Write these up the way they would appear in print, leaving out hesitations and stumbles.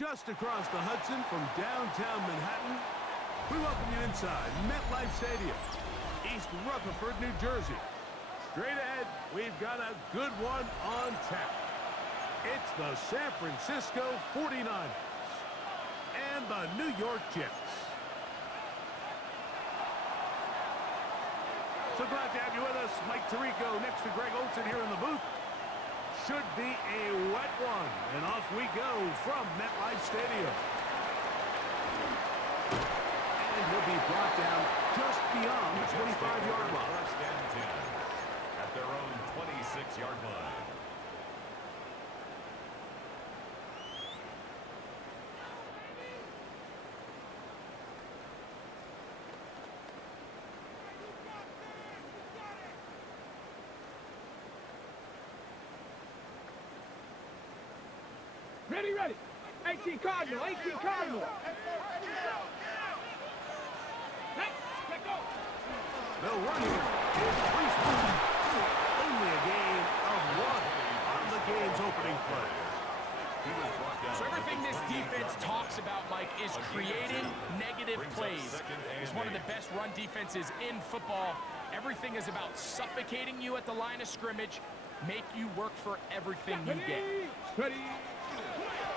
Just across the Hudson from downtown Manhattan, we welcome you inside MetLife Stadium, East Rutherford, New Jersey. Straight ahead, we've got a good one on tap. It's the San Francisco 49ers and the New York Jets. So glad to have you with us. Mike Tirico next to Greg Olsen here in the booth. Should be a wet one, and off we go from MetLife Stadium. And he'll be brought down just beyond the 25-yard line. First and 10 at their own 26-yard line. Ready, ready. 18 Cardinal, 18 Cardinal. Hey, let go. They'll run here. Only a gain of 1 on the game's opening play. So everything this defense talks about, Mike, is creating negative plays. It's one of the best run defenses in football. Everything is about suffocating you at the line of scrimmage, make you work for everything you get. Ready.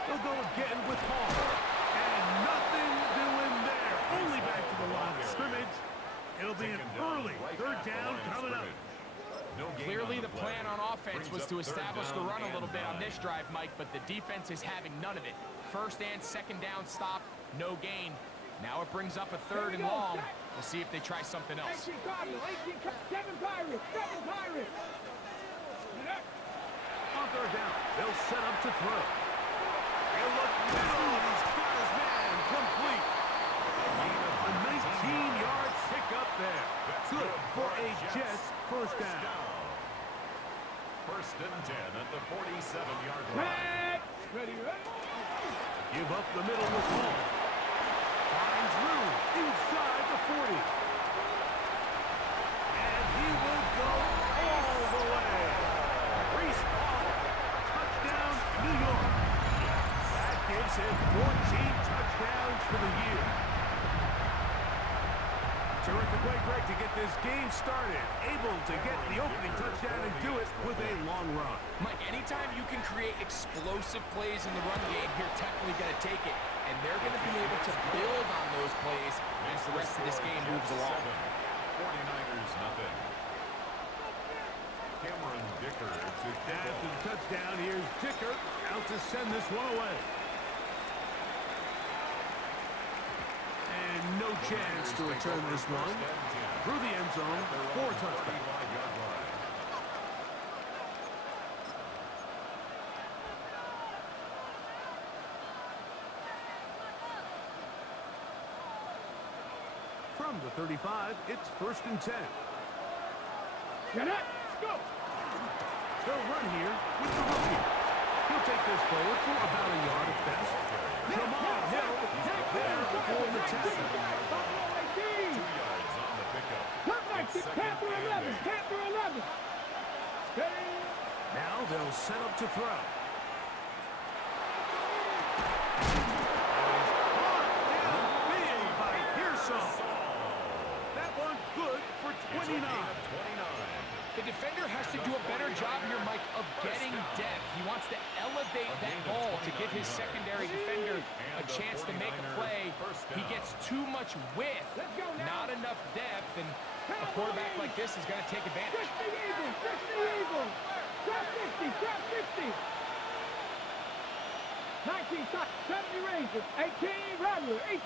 They'll go again with Hall. And nothing doing there. Only back to the line of scrimmage. It'll be an early third down coming up. Clearly the plan on offense was to establish the run a little bit on this drive, Mike, but the defense is having none of it. First and second down stop, no gain. Now it brings up a third and long. We'll see if they try something else. 18 Cardinal, 18 7 Pirates, 7 Pirates. On third down, they'll set up to throw. He'll look middle, and he's got his man complete. A 19-yard pickup there. Good for a Jets first down. First and 10 at the 47-yard line. Ready, ready. Give up the middle with Hall. Finds room inside the 40. And he will go all the way. Reese Hall, touchdown, New York. That gives him 14 touchdowns for the year. Terrific way, Greg, to get this game started. Able to get the opening touchdown and do it with a long run. Mike, anytime you can create explosive plays in the run game, you're definitely going to take it. And they're going to be able to build on those plays as the rest of this game moves along. 49ers nothing. Cameron Dicker to After the touchdown, here's Dicker out to send this one away. And no chance to return this one. Through the end zone for a touchdown. From the 35, it's first and 10. Get up. Let's go. They'll run here with the rookie. He'll take this forward for about a yard at best. Jamal Hill there for the tackle. 2 yards on the pickup. Panther 11. Panther 11. Steady. Now they'll set up to throw. Downfield by Pearson. That one good for 29. The defender has to do a better job here, Mike, of getting depth. He wants to elevate that ball to give his secondary defender a chance to make a play. He gets too much width, not enough depth, and a quarterback like this is going to take advantage. 60 Eagles. 60 Eagles. Drop 60. Drop 60. 19 70 Rangers. 18 Rattler. 18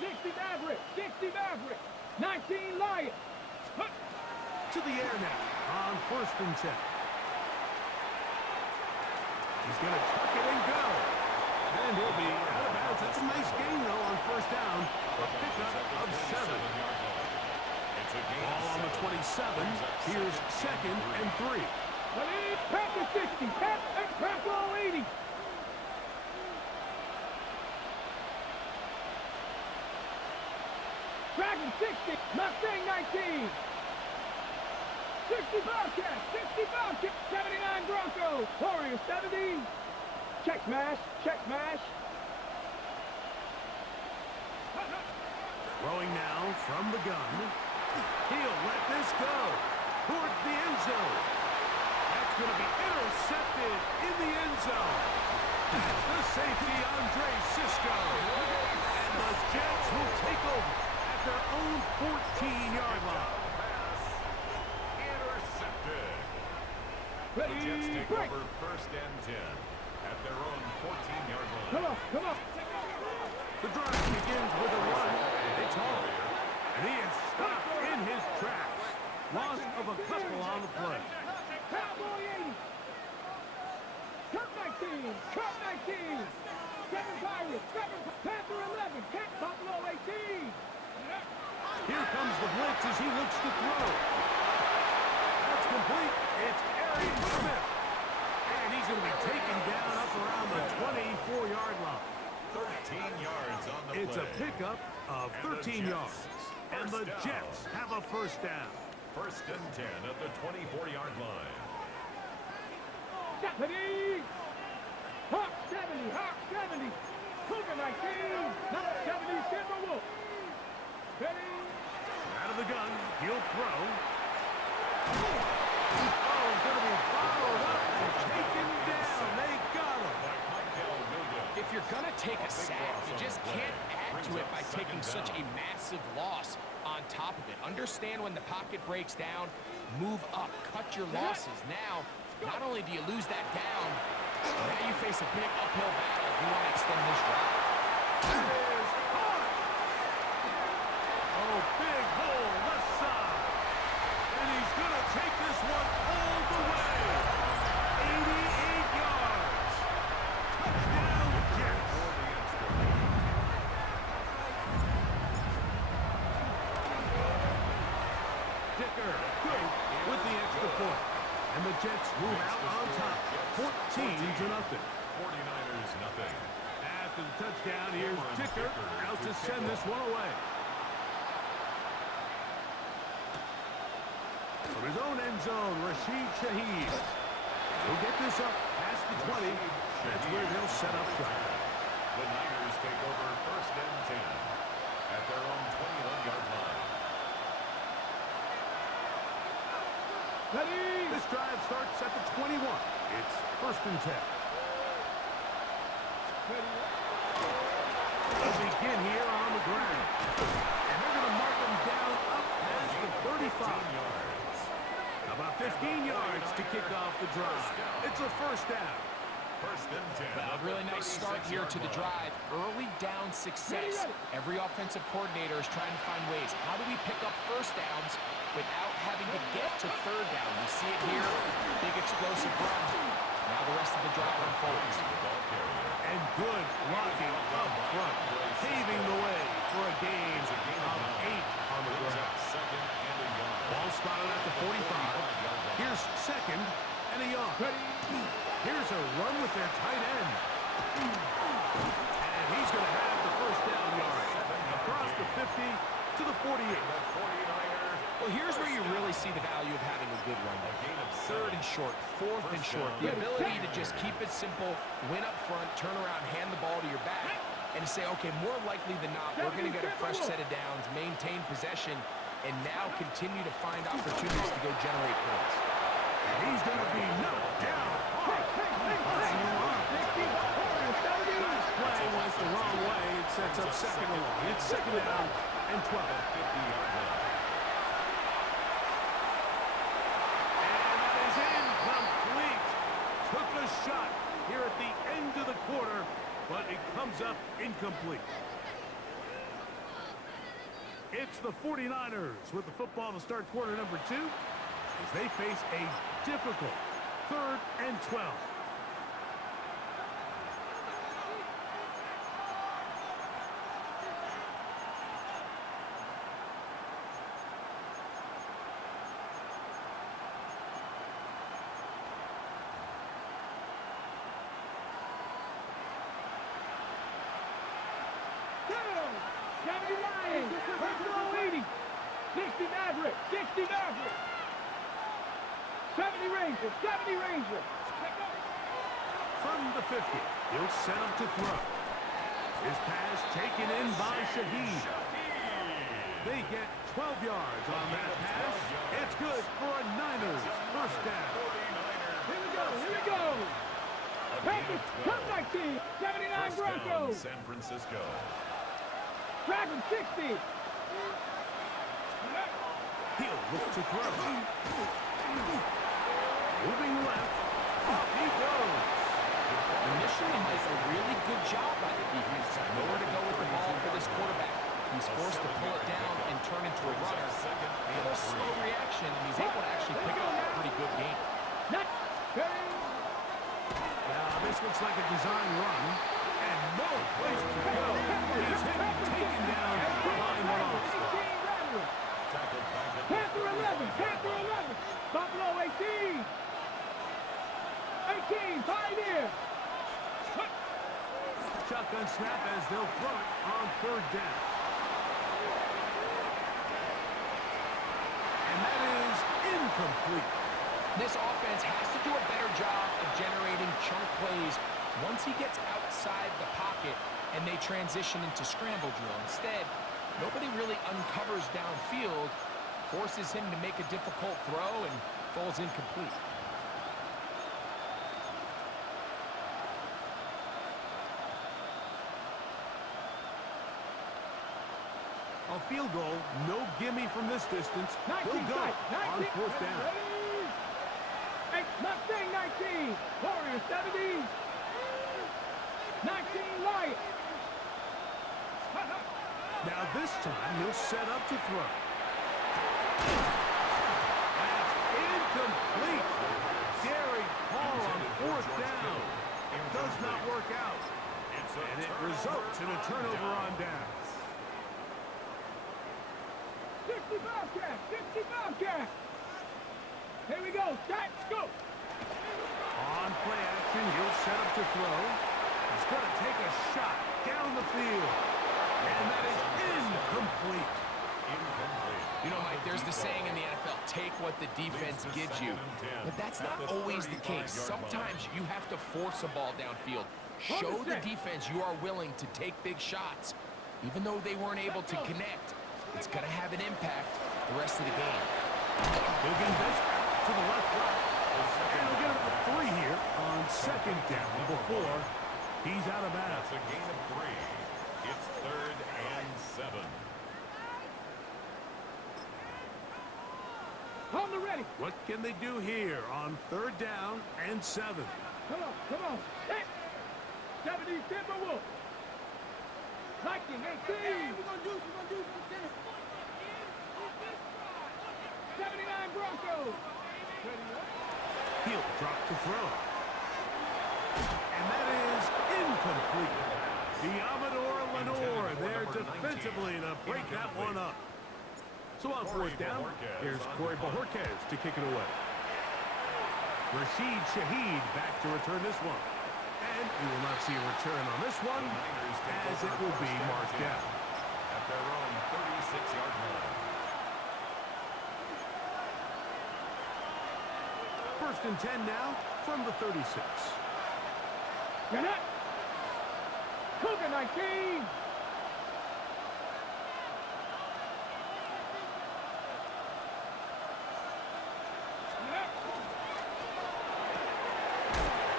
60 Maverick. 60 Maverick. 19 Lions. To the air now on first and 10. He's going to tuck it and go. And he'll be out of bounds. That's a nice gain, though, on first down. A pickup of 7. Ball on the 27. Here's second and 3. Panther 60. Panther 80. Dragon 60. Mustang 19. 60 Bobcat, 60 Bobcat, 79 Broncos, Warriors 70. Check smash, Throwing now from the gun. He'll let this go towards the end zone. That's going to be intercepted in the end zone. That's the safety, Andre Cisco. And the Jets will take over at their own 14-yard line. Intercepted. The Ready, Jets take break. over first and 10 at their own 14-yard line. Come on. The drive begins with a run. It's home. And he is stopped in his tracks. Loss of a couple on the play. Cowboy 80. Cut 19. Cut 19. 7 Pirates. 7 Panther 11. Cat Buffalo 18. Here comes the blitz as he looks to throw. That's complete. It's Arian Smith. And he's going to be taken down up around the 24-yard line. 13 yards on the It's a play. pickup of 13 yards. And the Jets have a first down. First and 10 at the 24-yard line. Stephanie. Hawk 70. Hawk 70. Cougar 19. Number 70. Timberwolf. Ready. Out of the gun. He'll throw. Oh, going to be followed up and taken down. They got him. If you're going to take a sack, you just can't add to it by taking such a massive loss on top of it. Understand when the pocket breaks down, move up, cut your losses. Now, not only do you lose that down, now you face a big uphill battle if you want to extend this drive. It is caught. Oh, big hole left side. And he's going to take this one all the way. 88 yards. Touchdown, Jets. Dicker, good with the extra point. And the Jets move out on top, 14-0. 49ers nothing. After the touchdown, here's Dicker out to send this one away. From his own end zone, Rashid Shaheed. He'll get this up past the 20. That's where they'll set up shop. The Niners take over first and 10 at their own 21-yard line. Ready. This drive starts at the 21. It's first and 10. They'll begin here on the ground. And they're going to mark them down up past the 35. How about 15 yards to kick off the drive? It's a first down. First and 10. A really nice start here to the drive. Early down success. Every offensive coordinator is trying to find ways. How do we pick up first downs without having to get to third down? We see it here. Big explosive run. Now the rest of the drive unfolds. And good blocking up front, paving the way for a gain of 8 on the ground. Second and a yard. Ball spotted at the 45. Here's second and a yard. Here's a run with their tight end. And he's going to have the first down yard. Across the 50 to the 48. Well, here's where you really see the value of having a good run. Third and short, fourth and short. The ability to just keep it simple, win up front, turn around, hand the ball to your back, and to say, okay, more likely than not, we're going to get a fresh set of downs, maintain possession, and now continue to find opportunities to go generate points. He's going to be knocked down. Last play went the wrong way. It sets up second and long. It's second down and 12. Took a shot here at the end of the quarter, but it comes up incomplete. It's the 49ers with the football to start quarter number 2 as they face a difficult 3rd and 12. Lions, 80, 60 Maverick, 60 Maverick, 70 Rangers, 70 Rangers. From the 50, he'll set up to throw. His pass taken in by Shaheed. They get 12 yards on that pass. It's good for a Niners first down. Here we go, here we go. Panthers, come 19, 79 Broncos. San Francisco. Dragon 60. He'll look to throw. Moving left. Off he goes. Initially, Mike, a really good job by the defense. Nowhere to go with the ball for this quarterback. He's forced to pull it down and turn into a runner. A little slow reaction, and he's able to actually pick up a pretty good game. Now, this looks like a design run. And no place to go. He's hit and taken down behind the line. Panther 11, Panther 11. Buffalo 18. 18, Pioneer. Shotgun snap as they'll throw it on third down. And that is incomplete. This offense has to do a better job of generating chunk plays once he gets outside the pocket and they transition into scramble drill. Instead, nobody really uncovers downfield, forces him to make a difficult throw, and falls incomplete. A field goal, no gimme from this distance. 19, He'll go on 19, fourth down. Hey, Mustang 19, Warrior 70. 19, Lion. Now this time he'll set up to throw. That's incomplete. Daring Hall on fourth down. Does not work out. And it results in a turnover on downs. 60 Bobcat, 60 Bobcat. Here we go, start, go. On play action, he'll set up to throw. He's going to take a shot down the field. And that is incomplete. You know, Mike, there's the saying in the NFL, take what the defense gives you. But that's not always the case. Sometimes you have to force a ball downfield. Show the defense you are willing to take big shots. Even though they weren't able to connect, it's going to have an impact the rest of the game. They'll get this to the left route. And they'll get him a 3 here on second down before he's out of bounds. That's a gain of 3. It's 3rd and 7. On the ready. What can they do here on third down and 7? Come on, come on. Hey. 70 Timberwolves. Viking 18. We're going to do this, 79 Broncos. He'll drop to throw. And that is incomplete. Diamador Lenore there defensively to break that one up. So on fourth down, here's Corey Bojorquez to kick it away. Rashid Shaheed back to return this one. And we will not see a return on this one, as it will be marked out. At their own 36-yard line. First and 10 now from the 36. You're not. Cougar 19.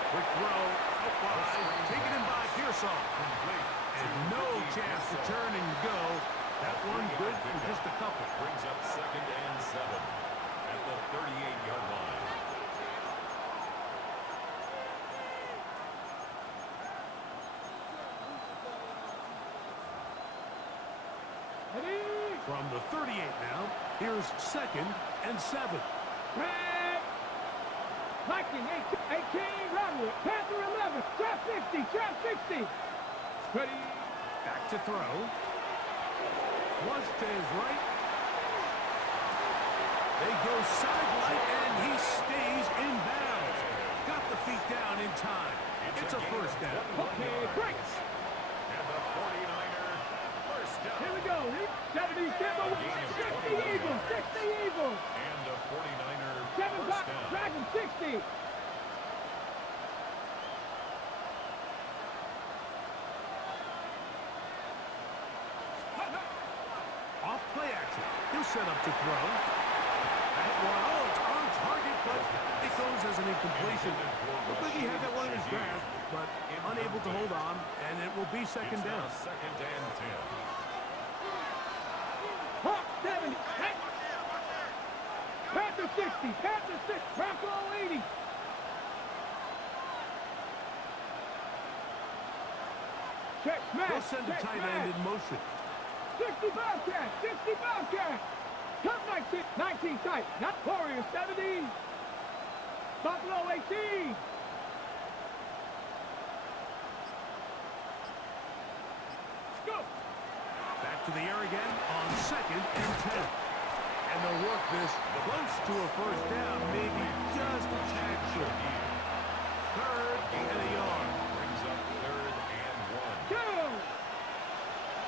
Quick throw, out wide, taken in by Pearsall. And no chance to turn and go. That one good for just a couple. Brings up 2nd and 7 at the 38-yard line. Ready. From the 38 now, here's 2nd and 7. Red. Viking 18, Rodwood. Panther 11. Trap 60, trap 60. Ready. Back to throw. Flush to his right. They go sideline, and he stays in bounds. Got the feet down in time. It's a first down. Okay, breaks. And the 49er first down. Here we go. 70 Timberwolves. 60 Eagles. 60 Eagles. And a 49er 7 first down. Dragon 60. Off play He'll set up to throw. That one, oh, it's on target, but it goes as an incompletion. Looks like he had that one in his grasp, but unable to hold on, and it will be second down. Second and 10. Hawk 70. Panther 60. Panther 6. Bronco 80. Check smash. They'll send the check tight smash. end in motion. 60 Bobcat. 60 Bobcat. Top 19. 19 tight. Not Warrior 70. Buffalo 18. Go. Back to the air again on second and 10. And they'll work this close to a first down, maybe just a tad short. Third and a yard. Brings up third and 1. Two.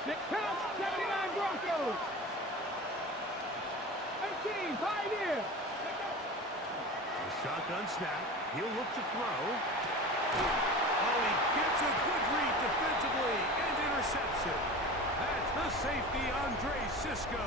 Six count. 79 Broncos. 18 Pioneer. A shotgun snap. He'll look to throw. Oh, he gets a good read defensively and intercepts it. That's the safety, Andre Cisco.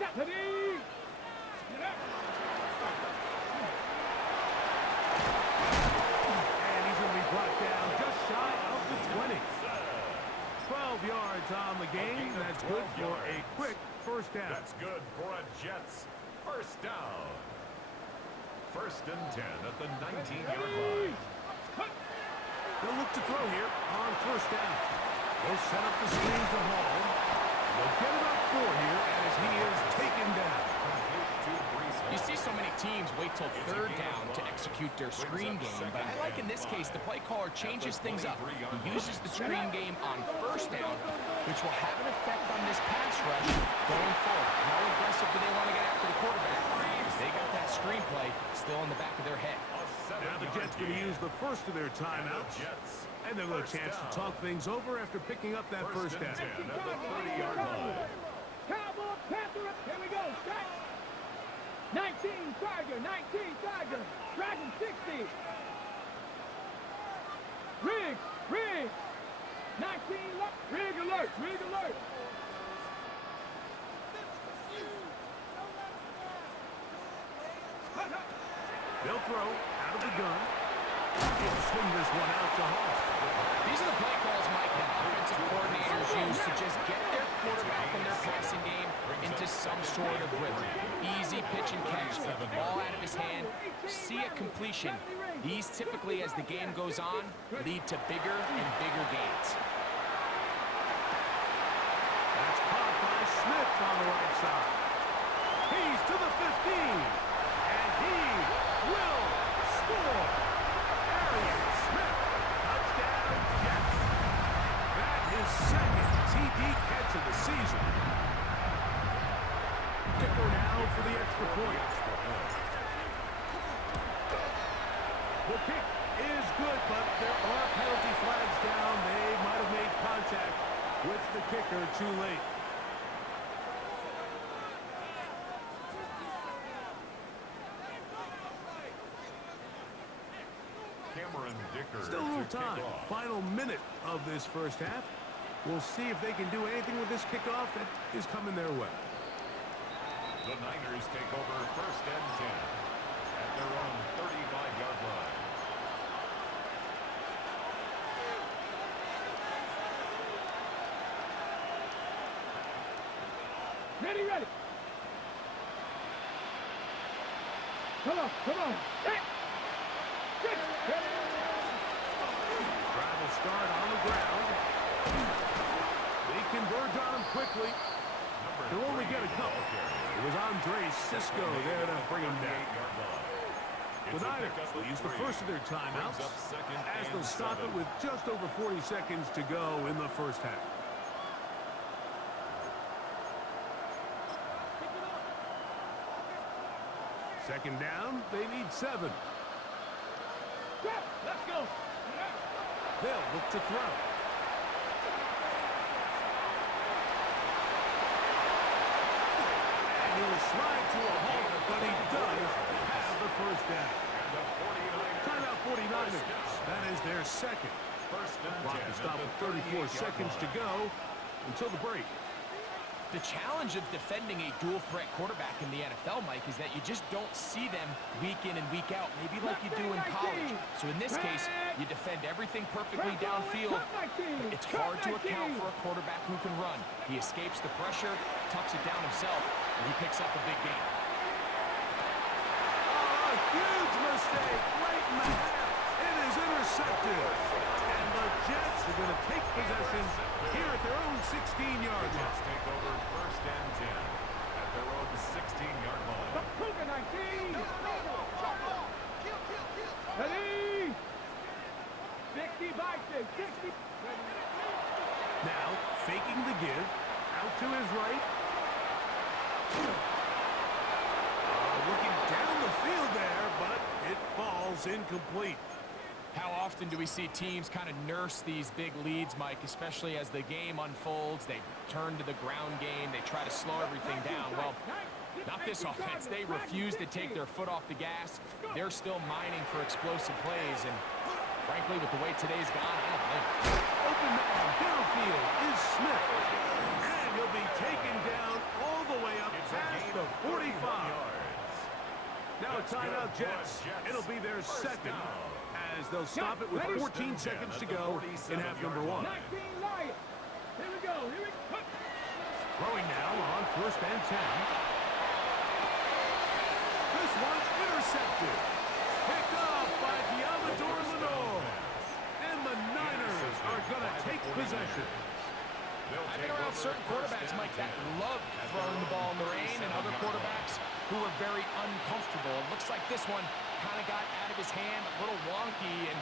Stephanie. And he's going to be brought down just shy of the 20. 12 yards on the game. That's good for a quick first down. That's good for a Jets first down. First and 10 at the 19-yard line. They'll look to throw here on first down. They'll set up the screen to Hall. They'll get about 4 here as he is taken down. You see so many teams wait till third down to execute their screen game, but I like in this case the play caller changes things up. He uses the screen game on first down, which will have an effect on this pass rush going forward. How aggressive do they want to get after the quarterback? Because they got that screenplay still in the back of their head. Now the Jets going to use the first of their timeouts. And they'll get a chance to talk things over after picking up that first down. At the 30-yard line. Cowboy Panther. Here we go. Strike. 19 Tiger. 19 Tiger. Dragon 60. Rig. Rig. 19 Rig alert. Rig alert. They'll throw out of the gun. He'll swing this one out to Hall. These are the play calls, Mike, that offensive coordinators use to just get their quarterback and their passing game into some sort of rhythm. Easy pitch and catch, get the ball out of his hand, see a completion. These typically, as the game goes on, lead to bigger and bigger gains. That's caught by Smith on the right side. He's to the 15. And he will score. Arian Smith, touchdown Jets. That is second TD catch of the season. Kicker now for the extra point. The kick is good, but there are penalty flags down. They might have made contact with the kicker too late. Cameron Dicker Still a little to kick time. off. Final minute of this first half. We'll see if they can do anything with this kickoff that is coming their way. The Niners take over first and 10 at their own 35-yard line. Ready, ready. Come on, come on. Hey. Drive will start on the ground. They converge on him quickly. They'll only get a couple. It was Andre Cisco there to bring him down. The Niners will use the first of their timeouts as they'll stop it with just over 40 seconds to go in the first half. Second down, they need 7. Let's go. They'll look to throw. And he'll slide to a halt, but he does have the first down. Timeout 49ers. That is their second. Clock will stop with 34 seconds to go until the break. The challenge of defending a dual-threat quarterback in the NFL, Mike, is that you just don't see them week in and week out, maybe like you do in college. So in this case, you defend everything perfectly downfield. It's hard to account for a quarterback who can run. He escapes the pressure, tucks it down himself, and he picks up a big game. Oh, a huge mistake late in the half. It is intercepted. And the Jets are going to take possession here at their own 16-yard line. Take over first and 10 at their own 16-yard line. Cougar 19. Ready. 60 by 6. 60. Now, faking the give. Out to his right. Looking down the field there, but it falls incomplete. How often do we see teams kind of nurse these big leads, Mike, especially as the game unfolds? They turn to the ground game. They try to slow everything down. Well, not this offense. They refuse to take their foot off the gas. They're still mining for explosive plays, and frankly, with the way today's gone, I don't blame them. Open man downfield is Smith. And he'll be taken down all the way up past the 45. Now a timeout, Jets. It'll be their second, as they'll stop it with 14 seconds to go in half number 1. 19 Lions. Here we go. Here we go. Throwing now on first and 10. This one intercepted. Picked up by Diamador Lenore. And the Niners are going to take possession. I've been around certain quarterbacks, Mike, that love throwing the ball in the rain, and other quarterbacks who are very uncomfortable. It looks like this one kind of got out of his hand, a little wonky, and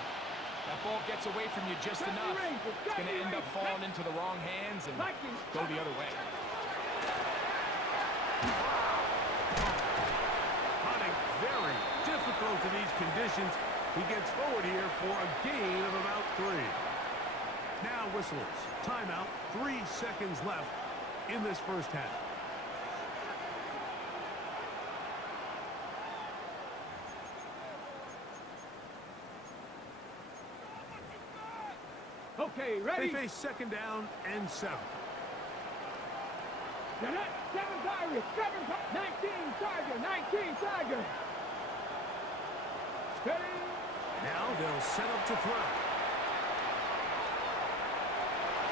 that ball gets away from you just enough. It's going to end up falling into the wrong hands and go the other way. Hunting very difficult in these conditions. He gets forward here for a gain of about 3. Now whistles. Timeout. 3 seconds left in this first half. Okay, ready? They face second down and 7. 7 Tigers. 19 Tiger. 19 Tiger. Ready? Now they'll set up to throw.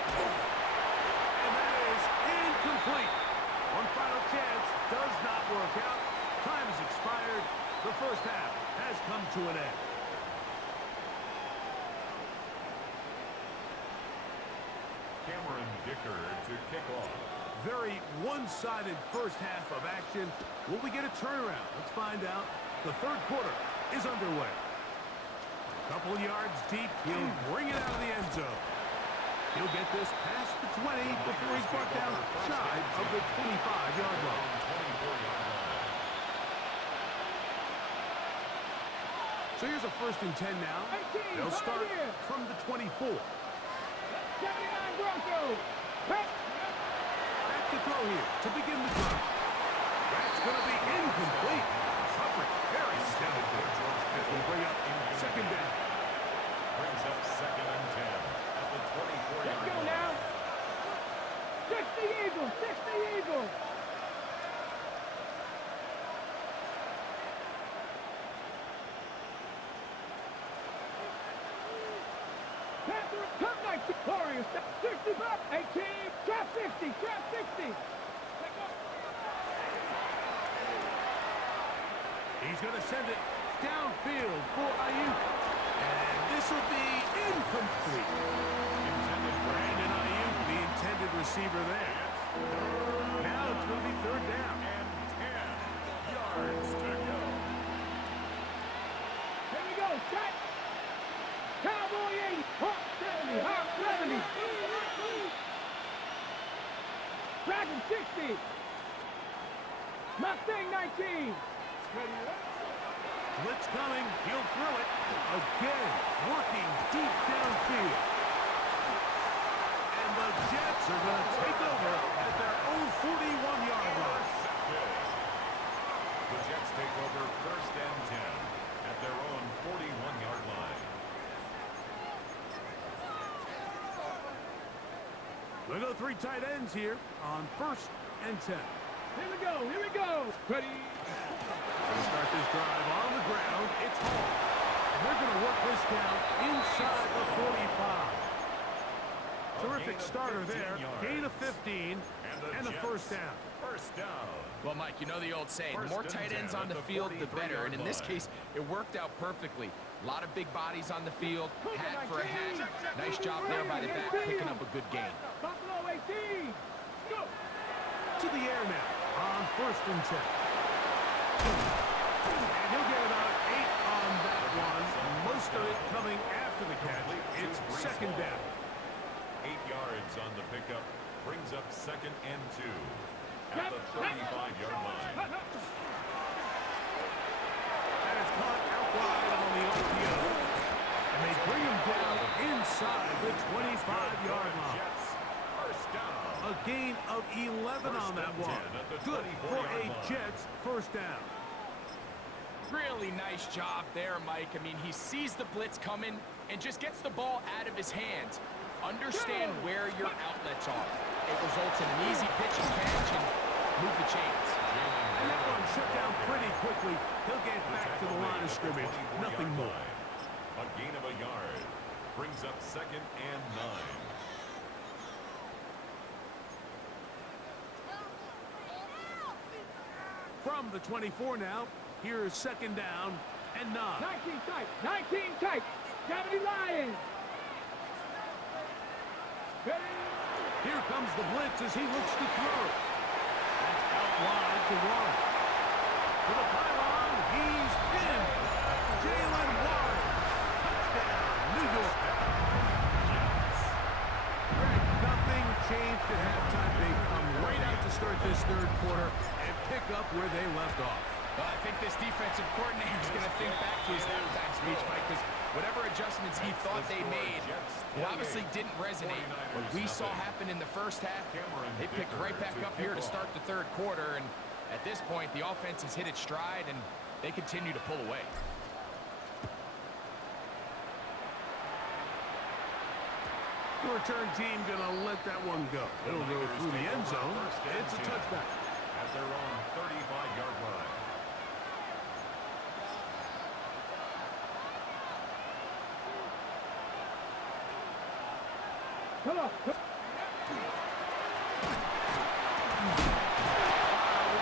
And that is incomplete. One final chance does not work out. Time has expired. The first half has come to an end. Cameron Dicker to kick off. Very one-sided first half of action. Will we get a turnaround? Let's find out. The third quarter is underway. A couple yards deep. He'll bring it out of the end zone. He'll get this past the 20 before he's brought down shy of the 25-yard line. So here's a first and 10 now. They'll start from the 24. 79 Broncos. Back to throw here to begin the drive. That's going to be incomplete. Coverage very sound there. That will bring up second down. Brings up second and 10 at the 24-yard Let's go line. now. 60 Eagles. 60 Eagles. Come like Victorious. 65. 18. Trap 60. Trap 60. He's going to send it downfield for Ayuk. And this will be incomplete. Brandon Ayuk, the intended receiver there. Now it's going to be third down. And 10 yards to go. Here we go. Set. Cowboy 80. Hawk 70. Hawk 70. Dragon 60. Mustang 19. Blitz coming. He'll throw it. Again, working deep downfield. And the Jets are going to take over at their own 41-yard line. The Jets take over 1st and 10 at their own 41-yard line. We'll go 3 tight ends here on 1st and 10. Here we go. Here we go. Ready. They start this drive on the ground. It's Hall. And they're going to work this down inside the 45. Terrific starter there. Gain of 15 and a first down. First down. Well, Mike, you know the old saying, the more tight ends on the field, the better. And in this case, it worked out perfectly. A lot of big bodies on the field, hat for a hat. Nice job there by the back, picking up a good gain. Buffalo 18. Go. To the air now on 1st and 10. And he'll get about 8 on that one. Most of it coming after the catch. It's 2nd down. 8 yards on the pickup. Brings up 2nd and 2 at the 35-yard line. That is caught out wide on the RPO. And they bring him down inside the 25-yard line. Jets, first down. A gain of 11 on that one. Good for a Jets first down. Really nice job there, Mike. I mean, he sees the blitz coming and just gets the ball out of his hands. Understand where your outlets are. It results in an easy pitch and catch and move the chains. And that one shut down pretty quickly. He'll get back to the line of scrimmage. Nothing more. A gain of a yard. Brings up 2nd and 9. From the 24 now, here's 2nd down and 9. 19 tight. 19 tight. Gravity Lions. Ready. Here comes the blitz as he looks to throw. That's out wide to Warren. To the pylon, he's in. Jalen Warren. Touchdown, New York. Greg, nothing changed at halftime. They come right out to start this 3rd quarter and pick up where they left off. Well, I think this defensive coordinator is going to think back to his halftime speech, Mike, because whatever adjustments he thought they made, it obviously didn't resonate. What we saw happen in the first half, they picked right back up here to start the 3rd quarter, and at this point, the offense has hit its stride, and they continue to pull away. The return team going to let that one go. It'll go through the end zone. It's a touchback. At their own 35-yard line. Come on. It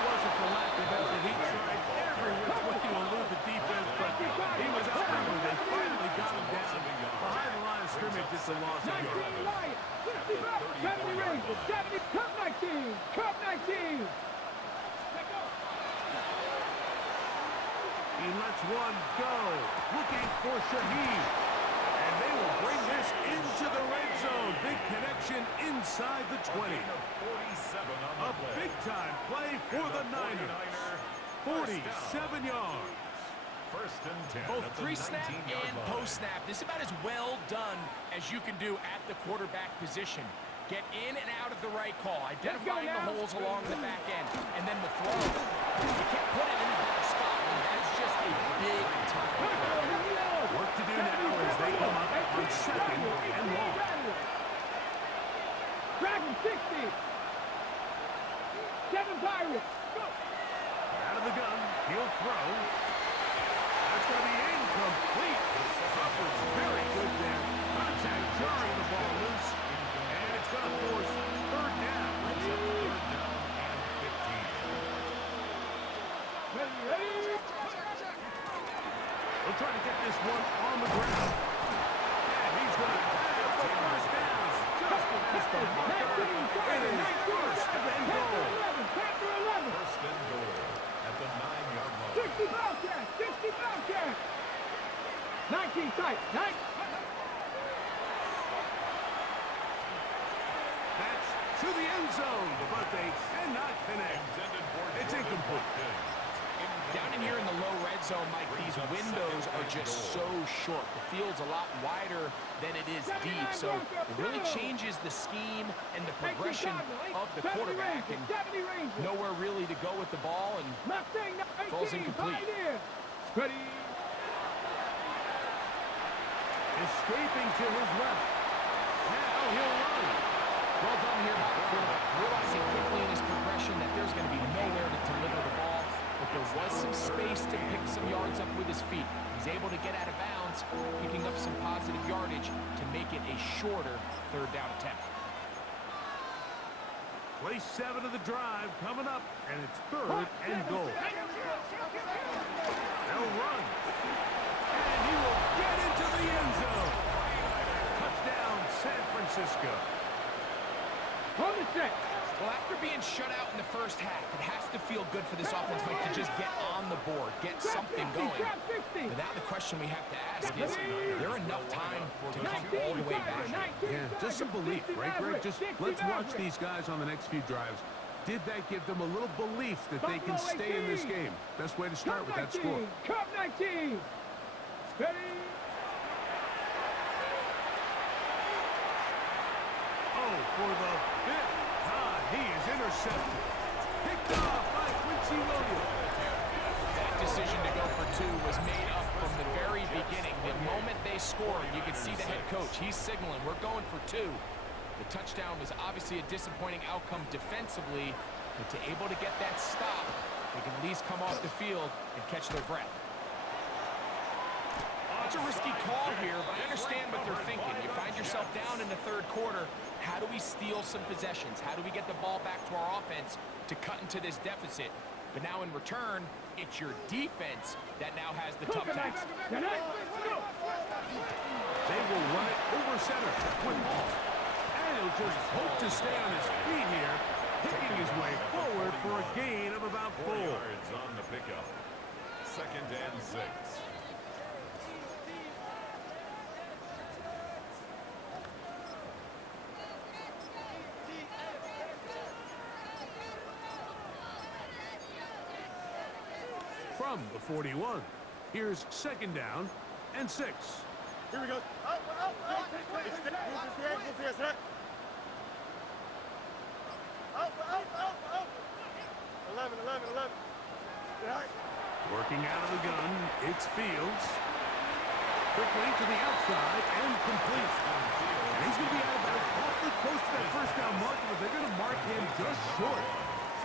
wasn't for lack of effort. He tried every which way to elude the defense, but he was outnumbered. They finally got him down. Behind the line of scrimmage, it's a loss of 19 yards. Lions. 70 Rangers. 70. Cup 19. Cup 19. He lets one go. Looking for Shaheed. And they will bring this into the red zone. Big connection inside the 20. A big-time play for the Niners. 47 yards. First and 10. Both at the pre-snap 19-yard and line. post-snap. This is about as well done as you can do at the quarterback position. Get in and out of the right call, identifying the holes along the back end, and then the throw. You can't put it in a better spot. I mean, that's just a big-time play. Work to do now as they come up on 2nd and long. Dragon 60. 7 Pirates. Go. Out of the gun, he'll throw. That's going to be incomplete. Crawford's very good there. Contact jarring the ball loose. And it's going to force 3rd down. Ready. We'll try to get this one on the ground. And he's going to have the first down. Just past the marker. It is 1st and goal. Chapter 11. First and goal at the 9-yard line. 60 Bobcats. 60 Bobcats. 19 tight. 9. That's to the end zone, but they cannot connect. Intended for It's incomplete. Incomplete. Down in here in the low red zone, Mike, these windows are just so short. The field's a lot wider than it is deep, so it really changes the scheme and the progression of the quarterback, and nowhere really to go with the ball, and falls incomplete. Ready. Escaping to his left. Now he'll run. Well done here by the quarterback, realizing quickly in his progression that there's going to be nowhere to deliver the ball, but there was some space to pick some yards up with his feet. He's able to get out of bounds, picking up some positive yardage to make it a shorter third down attempt. Play 7 of the drive coming up, and it's third and goal. They'll run. And he will get into the end zone. Touchdown, San Francisco. On the set. Well, after being shut out in the first half, it has to feel good for this offense, Mike, to just get on the board, get something going. But now the question we have to ask is there enough time to come all the way back? Yeah, just some belief, right, Greg? Just let's watch these guys on the next few drives. Did that give them a little belief that they can stay in this game? Best way to start with that score. Cup 19. Ready. Oh, for the 5th time, he is intercepted. Picked off by Quincy Williams. That decision to go for 2 was made up from the very beginning. The moment they scored, you could see the head coach. He's signaling, we're going for 2. The touchdown was obviously a disappointing outcome defensively, but to able to get that stop, they can at least come off the field and catch their breath. It's a risky call here, but I understand what they're thinking. You find yourself down in the third quarter. How do we steal some possessions? How do we get the ball back to our offense to cut into this deficit? But now in return, it's your defense that now has the tough task. They will run it over center with Hall. And he'll just hope to stay on his feet here, picking his way forward for a gain of about 4. 4 yards on the pickup. Second and 6. From the 41, here's second down and 6. Here we go. Up. Extend. Move your head. Up. 11. Right. Working out of the gun, it's Fields. Quickly to the outside and complete. And he's going to be out about awfully close to that first down mark, but they're going to mark him just short.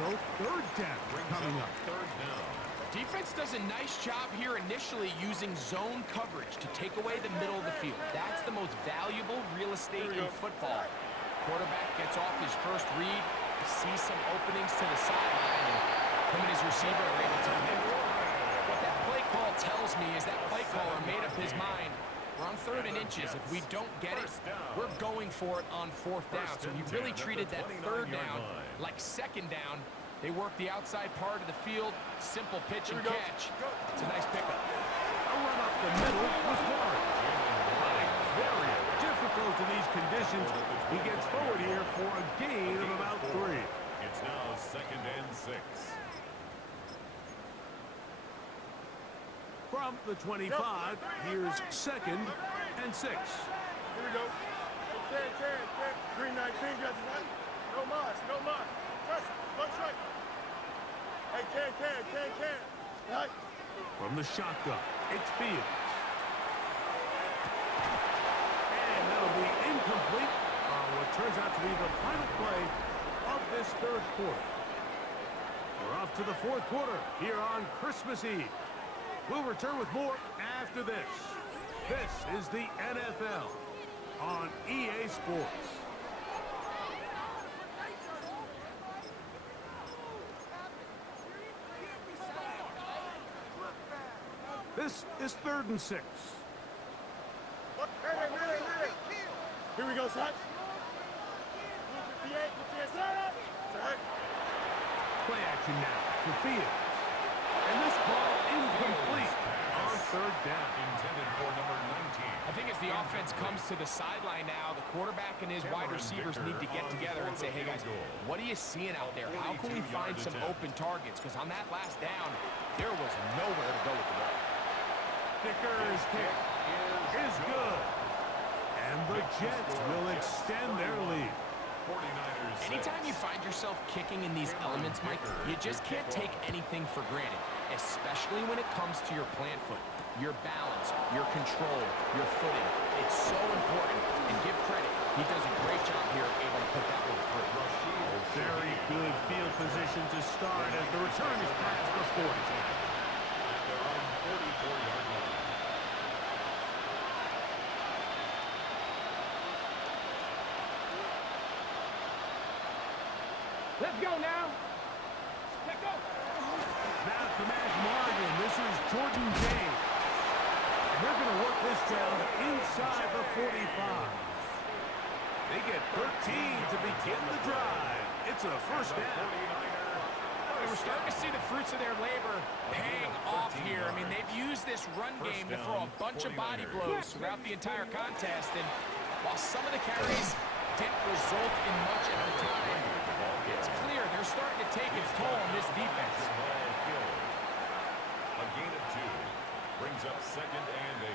So third down coming up. Third down. Defense does a nice job here initially using zone coverage to take away the middle of the field. That's the most valuable real estate in football. Quarterback gets off his first read, sees some openings to the sideline, and him and his receiver are able to connect. What that play call tells me is that play caller made up his mind. We're on 3rd and inches. If we don't get it, we're going for it on 4th down. So he really treated that 3rd down like 2nd down. They work the outside part of the field, simple pitch and catch. It's a nice pickup. A run up the middle with Warren. Very difficult in these conditions. He gets forward here for a gain of about 3. It's now second and 6. From the 25, here's second and 6. Here we go. 10. Green 19. No march. Press. Looks right. Hey, 10. Right. From the shotgun, it's Fields. And that'll be incomplete on what turns out to be the final play of this third quarter. We're off to the 4th quarter here on Christmas Eve. We'll return with more after this. This is the NFL on EA Sports. This is 3rd and 6. Hey. Here we go, son. 58. Play action now for Fields. And this ball incomplete on third down. Intended for number 19. I think as the offense comes to the sideline now, the quarterback and his wide receivers need to get together and say, hey, guys, what are you seeing out there? How can we find some open targets? Because on that last down, there was nowhere to go with the ball. Kicker's kick is good. And the Jets will extend their lead. 49ers. Anytime you find yourself kicking in these elements, Mike, you just can't take anything for granted, especially when it comes to your plant foot, your balance, your control, your footing. It's so important, and give credit. He does a great job here able to put that one through. A very good field position to start as the return is past the 40. Their own 44-yard line. Let's go now. Let's go. Now to Matt Martin. This is Jordan James. And they're going to work this down inside the 45. They get 13 to begin the drive. It's a first down. We're starting to see the fruits of their labor paying off here. I mean, they've used this run game to throw a bunch of body blows throughout the entire contest. And while some of the carries didn't result in much at the time, it's clear they're starting to take its toll on this defense. A gain of 2 brings up 2nd and 8.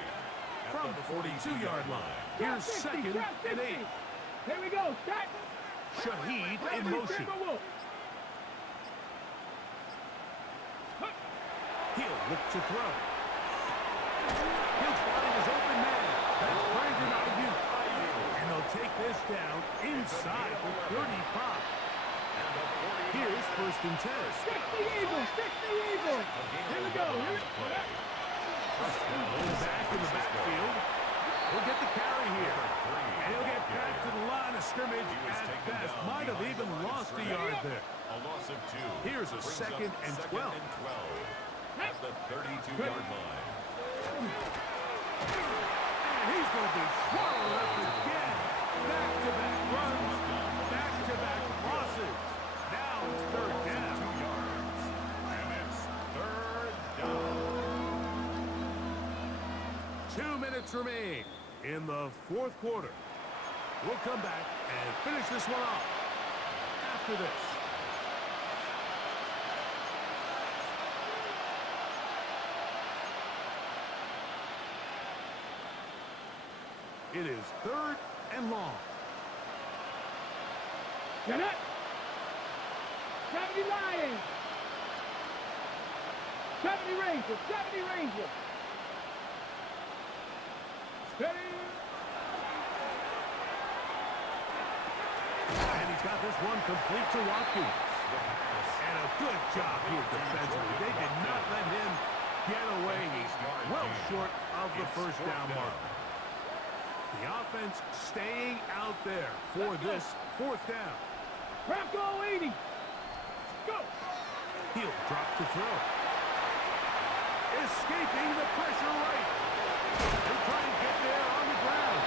From the 42-yard line. Here's 2nd and 8. Here we go. Start. Shaheed in motion. He'll look to throw. He'll find his open man. That's Brandon Ayuk. And they'll take this down inside the 35. Here's 1st and 10. Stick the Eagles. Stick the Eagles. Here we go. Here we go. Back in the backfield. He'll get the carry here. And he'll get back to the line of scrimmage at best. Might have even lost a yard there. A loss of 2. Here's a Brings up 2nd and 12. At the 32-yard line. And he's going to be swallowed up again. Back-to-back runs. Back-to-back losses. Now it's 3rd down. 2 yards. And it's 3rd down. 2 minutes remain in the 4th quarter. We'll come back and finish this one off after this. It is 3rd and long. Get it. 70 Lions. 70 Rangers. 70 Rangers. Steady. And he's got this one complete to Watkins. And a good job here defensively. They did not let him get away. He's well short of the first down mark. The offense staying out there for this 4th down. Bronco 80. Go. He'll drop to throw. Escaping the pressure right. They'll try and get there on the ground.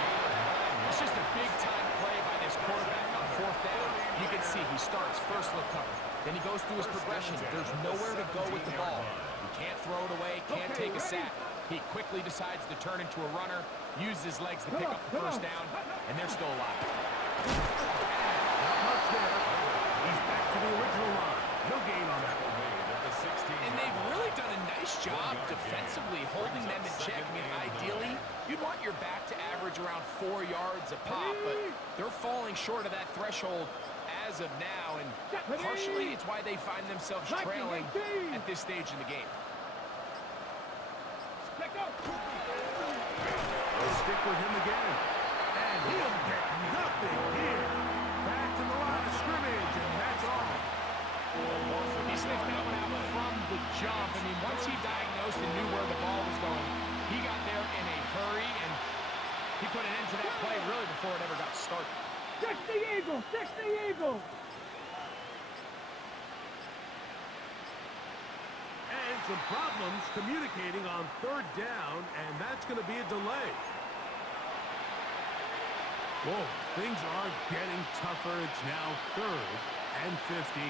It's just a big-time play by this quarterback on 4th down. You can see he starts first look cover. Then he goes through his progression. There's nowhere to go with the ball. He can't throw it away, can't take a sack. He quickly decides to turn into a runner, uses his legs to pick up the first down, and they're still alive. Not much there. He's back to the original line. No gain on that one. And they've really done a nice job defensively holding them in check. I mean, ideally, you'd want your back to average around 4 yards a pop, but they're falling short of that threshold as of now, and partially it's why they find themselves trailing at this stage in the game. Let go. They'll stick with him again. And he'll get nothing here. Back to the line of scrimmage, and that's all. He sniffed that one out from the jump. I mean, once he diagnosed and knew where the ball was going, he got there in a hurry, and he put an end to that play really before it ever got started. 60 Eagles. 60 Eagles. And some problems communicating on 3rd down, and that's going to be a delay. Whoa, things are getting tougher. It's now 3rd and 15.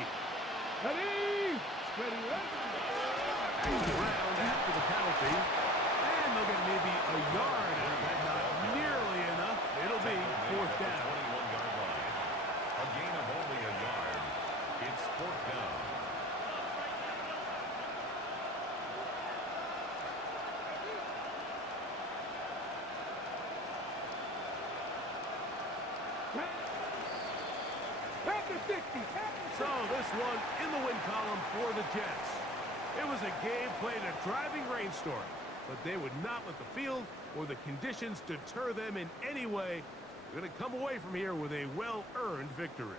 Ready. Ready. Back to the ground after the penalty. they'll get maybe a yard out of that. Not nearly enough. It'll be fourth down. 21-yard line. A gain of only a yard. It's fourth down. Packers 60. So this one in the win column for the Jets. It was a game played in a driving rainstorm, but they would not let the field or the conditions deter them in any way. They're going to come away from here with a well-earned victory.